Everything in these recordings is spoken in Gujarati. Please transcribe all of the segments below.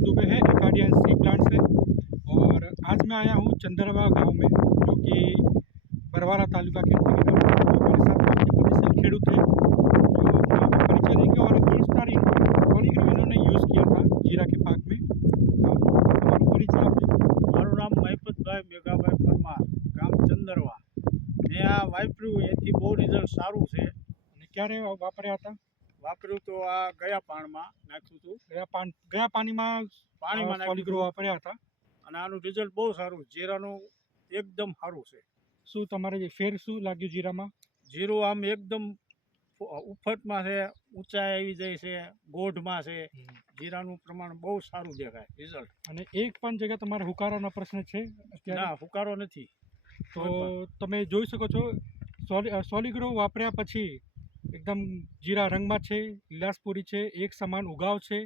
मोहित दुबे है, एकाडियन सी प्लांट से। और आज मैं आया हूँ चंदरवा गांव में, जो कि बरवाला तालुका के अंतर्गत आता है। तो हमारे साथ आज पोटेंशियल खेडूत है, जो अपना हमें परिचय देंगे। और गोल्डस्टार पॉलीग्रो इन्होंने यूज़ किया था जीरा के पाक में। तो हमारा परिचय आपने। મારું નામ મહિપતભાઈ મેઘાભાઈ પરમાર, ગામ ચંદરવા. મેં આ વાપર્યું, એથી બહુ રિઝલ્ટ સારું છે. અને ક્યારે વાપર્યા હતા? વાપર્યું તો આ ગયા પાણમાં નાખ્યું હતું, ગયા પાણીમાં પાણીમાં પોલીગ્રો નાખ્યું વાપર્યા હતા. અને આનું રિઝલ્ટ બહુ સારું, જીરાનું એકદમ સારું છે. શું તમારે ફેર શું લાગ્યું જીરામાં? જીરું આમ એકદમ ઉફટમાં છે, ઊંચાઈ આવી જાય છે, ગોઢમાં છે. જીરાનું પ્રમાણ બહુ સારું દેખાય રિઝલ્ટ. અને એક પણ જગ્યા તમારે હુકારાનો પ્રશ્ન છે અત્યારે? ના, હુકારો નથી. તો તમે જોઈ શકો છો, સોલિગ્રો વાપર્યા પછી એકદમ જીરા રંગમાં છે, લીલાશપુરી છે, એક સમાન ઉગાવ છે,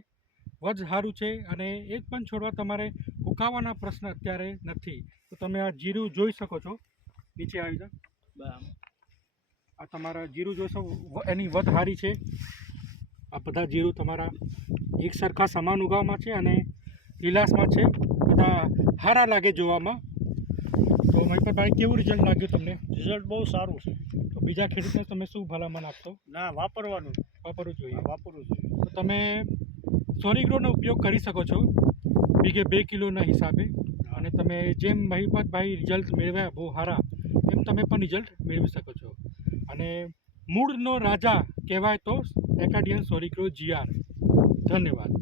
વજ સારું છે. અને એક પણ છોડવા તમારે ઉકાવાના પ્રશ્ન અત્યારે નથી. તો તમે આ જીરું જોઈ શકો છો. નીચે આવી જાઓ. આ તમારા જીરું જોશો, એની વધ સારી છે. આ બધા જીરું તમારા એક સરખા સમાન ઉગાવમાં છે અને લીલાશમાં છે. બધા સારા લાગે જોવામાં. તો મહિપતભાઈ, કેવું રિઝલ્ટ લાગ્યું તમને? રિઝલ્ટ બહુ સારું છે. તો બીજા ખેડૂતને તમે શું ભલામણ આપશો? ના, વાપરવું જોઈએ. વાપરવું જોઈએ. તો તમે સોલિગ્રોનો ઉપયોગ કરી શકો છો બીઘે 2 કિલોના હિસાબે. અને તમે જેમ મહિપતભાઈ રિઝલ્ટ મેળવ્યા બહુ સારા, એમ તમે પણ રિઝલ્ટ મેળવી શકો છો. અને મૂળનો રાજા કહેવાય તો એકાડિયન સોલિગ્રો GR. ધન્યવાદ.